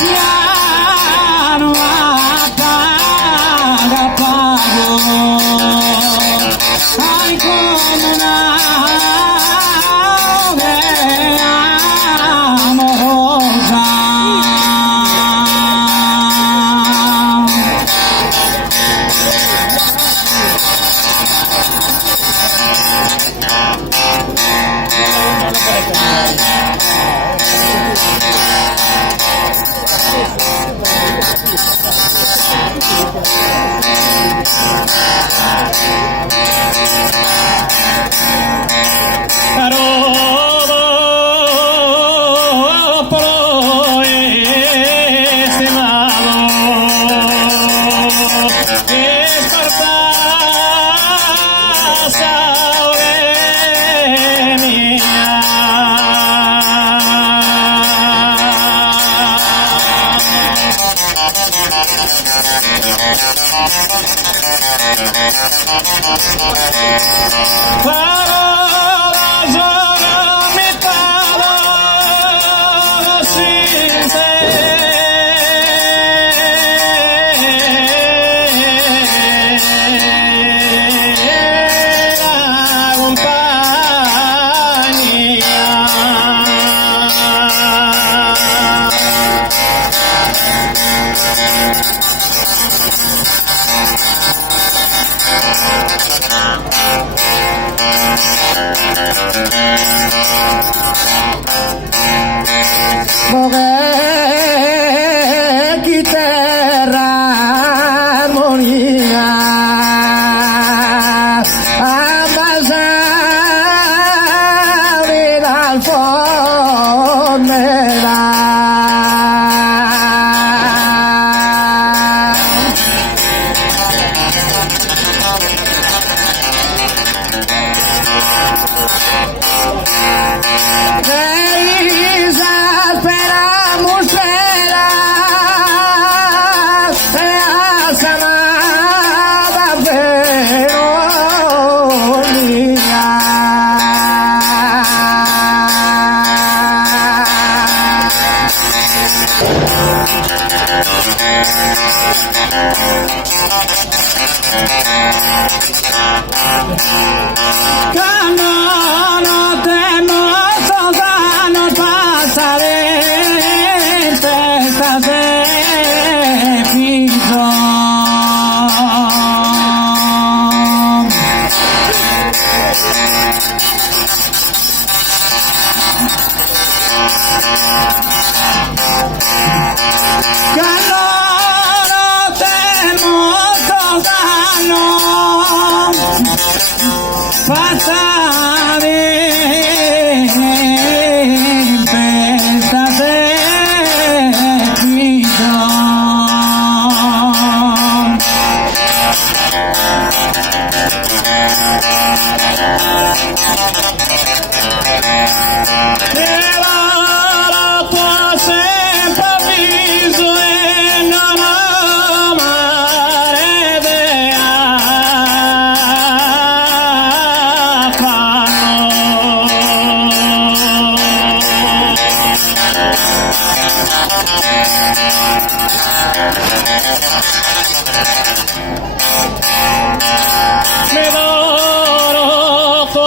Ya no apaga pago. Ay, como una ave amorosa. Por este lado, Bogey terra armonía, ambas abrir al fonera. No tenemos ganas pasaré estas de piso. Pasaré pesas de piso. Me doro tu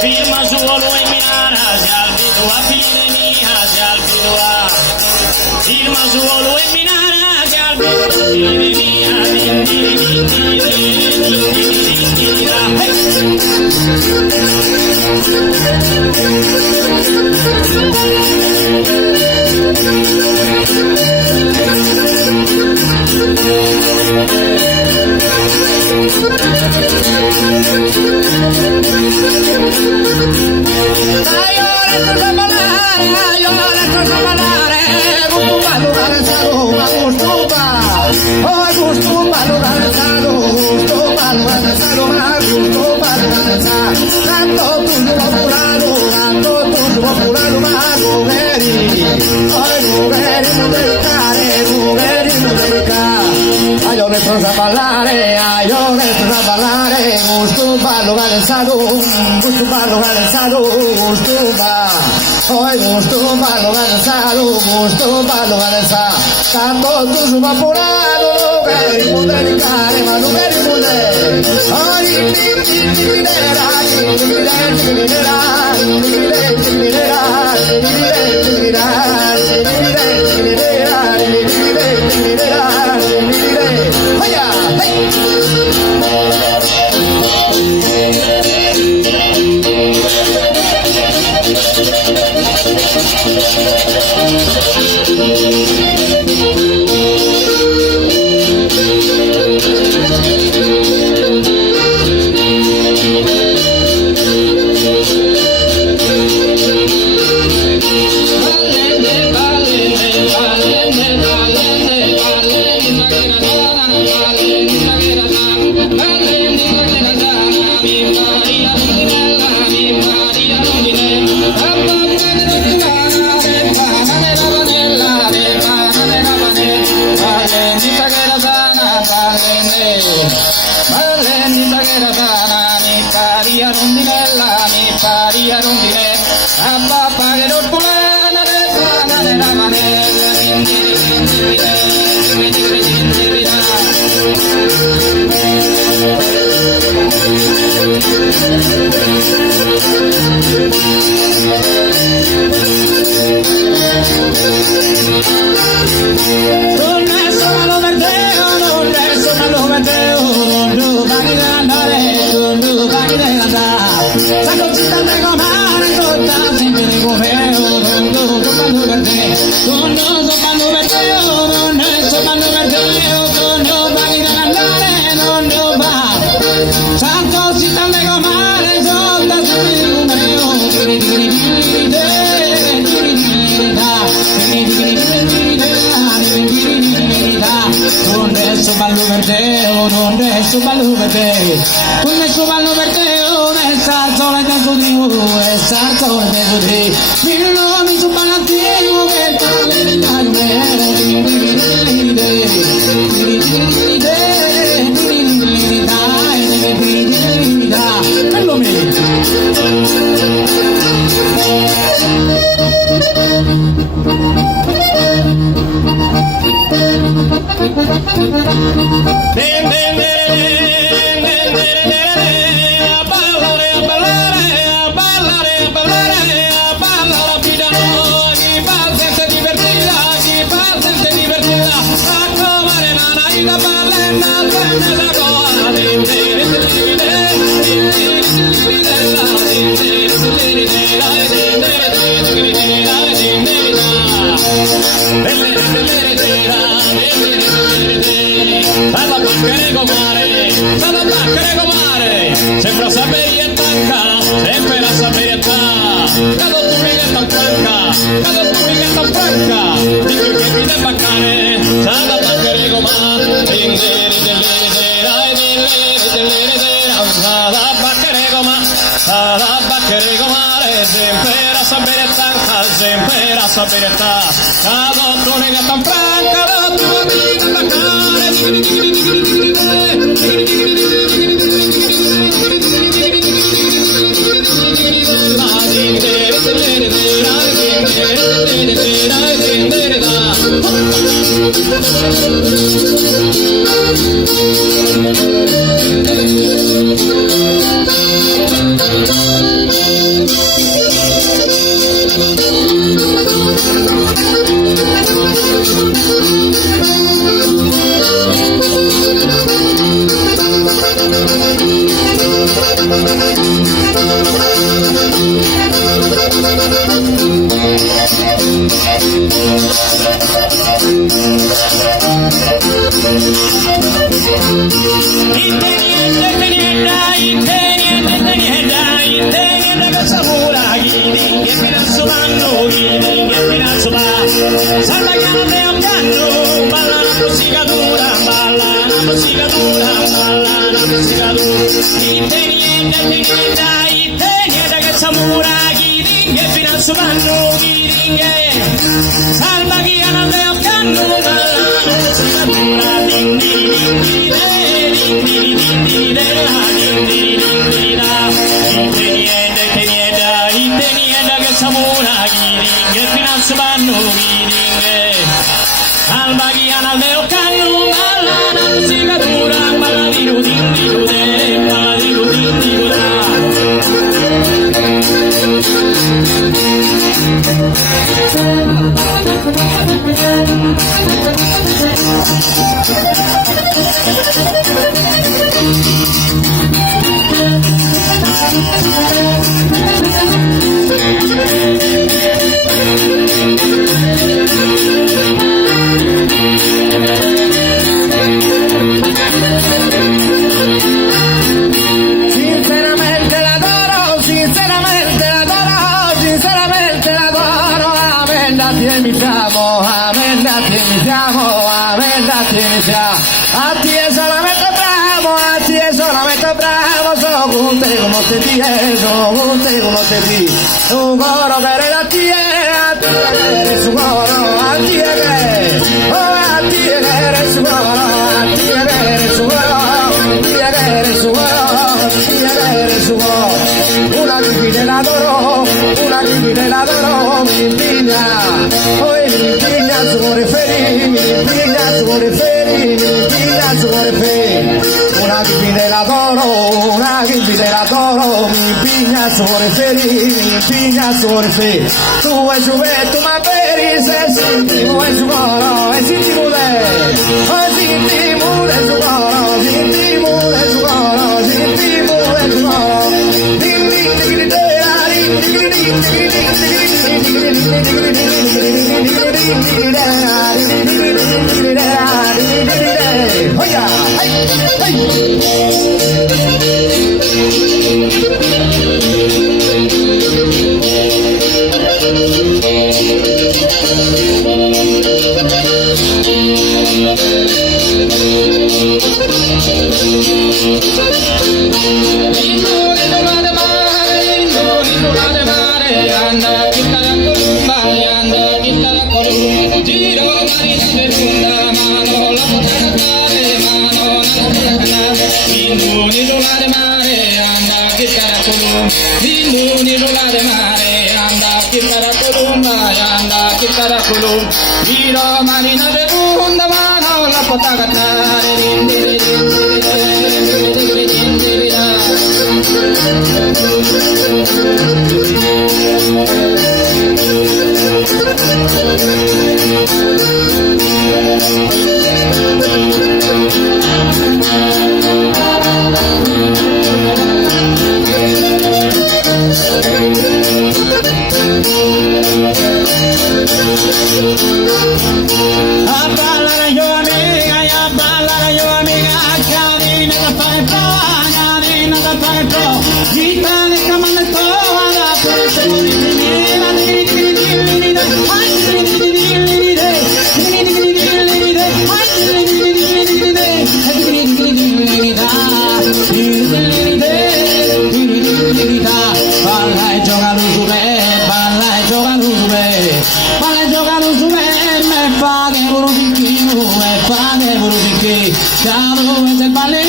Firma solo en mi ara, ya olvido a Pireni, ya olvido a. Firma solo en mi ara, ya olvido a Pireni, a Sempre sapere e tanca, sempre la saperietà. Cada pubblica franca, cada pubblica franca. Dico che mi deve baccare, sada baccare goma. Sada baccare goma, sada baccare gomare. Sempre la saperietà, sempre la saperietà. Cada pubblica franca, cada pubblica baccare. Inteniente samura giri che finanzo vanno giri che finanzo va salva che non è un canno balla la musica dura balla la musica dura balla la musica dura itenienda che samura giri che finanzo vanno giri che salva che non è un canno balla la musica dura ding ding ding ding ding ding ding ding ding ding ding itenienda che samura giring che finanzo vanno giring alba ghiana leo canno balla la musica dura balla di rudin di rude balla di rudin di Sinceramente l'adoro, sinceramente l'adoro, sinceramente l'adoro. Amenda ti amiamo, amenda ti amiamo, amenda ti amiamo. A ti è solamente bravo, a ti è solamente bravo. Sono con te come te die, sono con te come te di. Un coro per la tie, a ti è che su coro, a ti è che, oh a ti è che eres su coro, a ti è che eres su coro, a ti è che eres su coro. Una che l'adoro, una che l'adoro, mi impigna, poi mi impigna su cuore felice, mi impigna su cuore felice, mi impigna su cuore felice. Una che l'adoro, una che l'adoro, mi impigna su cuore felice, mi impigna su cuore felice. Tu vuoi su me, tu ma veri, se sentimo e su coro, e sentimo te, oh sentimo e su coro, sentimo e su coro, sentimo e su coro. Viro marina de bunda mano la Ciao, es el ballet,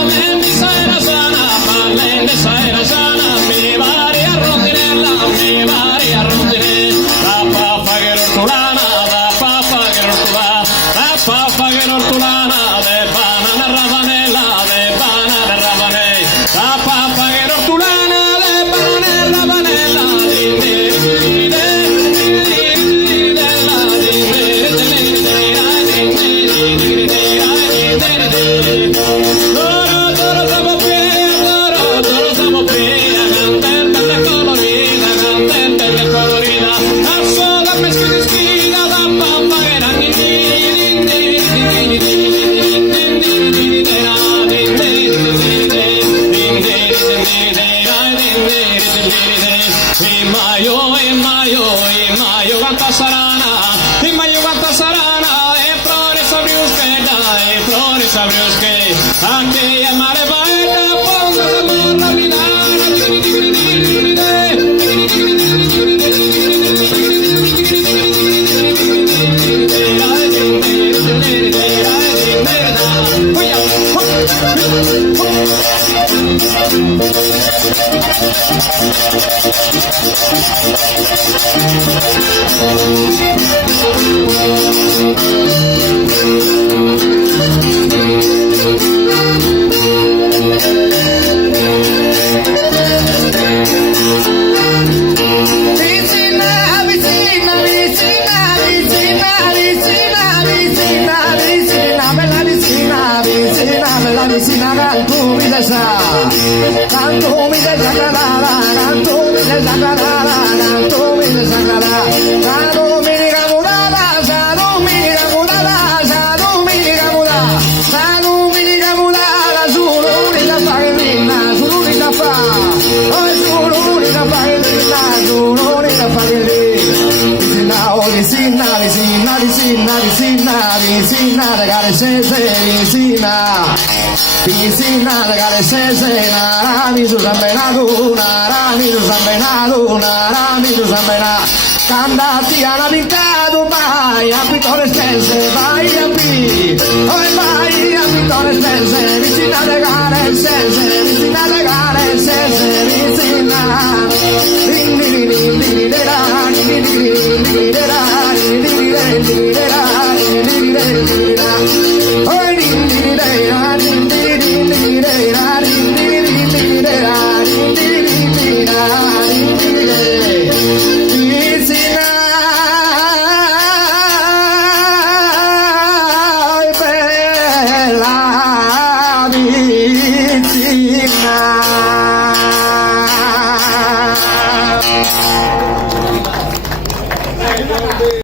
Valendisa era sana, Valendisa era sana, mi Maria Rondinella, mi Maria Rondinella, la papa che rotolana, la papa che rotolana, la papa che rotolana, de banana ravanella, de banana ravanella, la papa che rotolana, de banana ravanella, canta sarana, in maio canta sarana, e flores abriusche, e flores abriusche, anche il mare va e da ponga da morra minana, la vicina canto mi desa, canto mi desagrada, canto mi desagrada, canto mi desagrada, canto mi digamudada, sanu mi digamudada, sanu mi digamudada, sanu mi digamudada, suru ni la pagelina, suru ni la pa, oh suru ni la pagelina, suru ni la pagelina, vicina, vicina, vicina, vicina, vicina, regale sese, vicina. Piscina de Galesese, Narami Susambenadu, Narami Susambenadu, Narami Susambenadu. Candati alla vincado, vai a pitore stesse, vai a pi, oh vai a pitore stesse, vicina de Galesese, vicina de Galesese, vicina. Ding ding ding ding ding ding ding ding ding ding.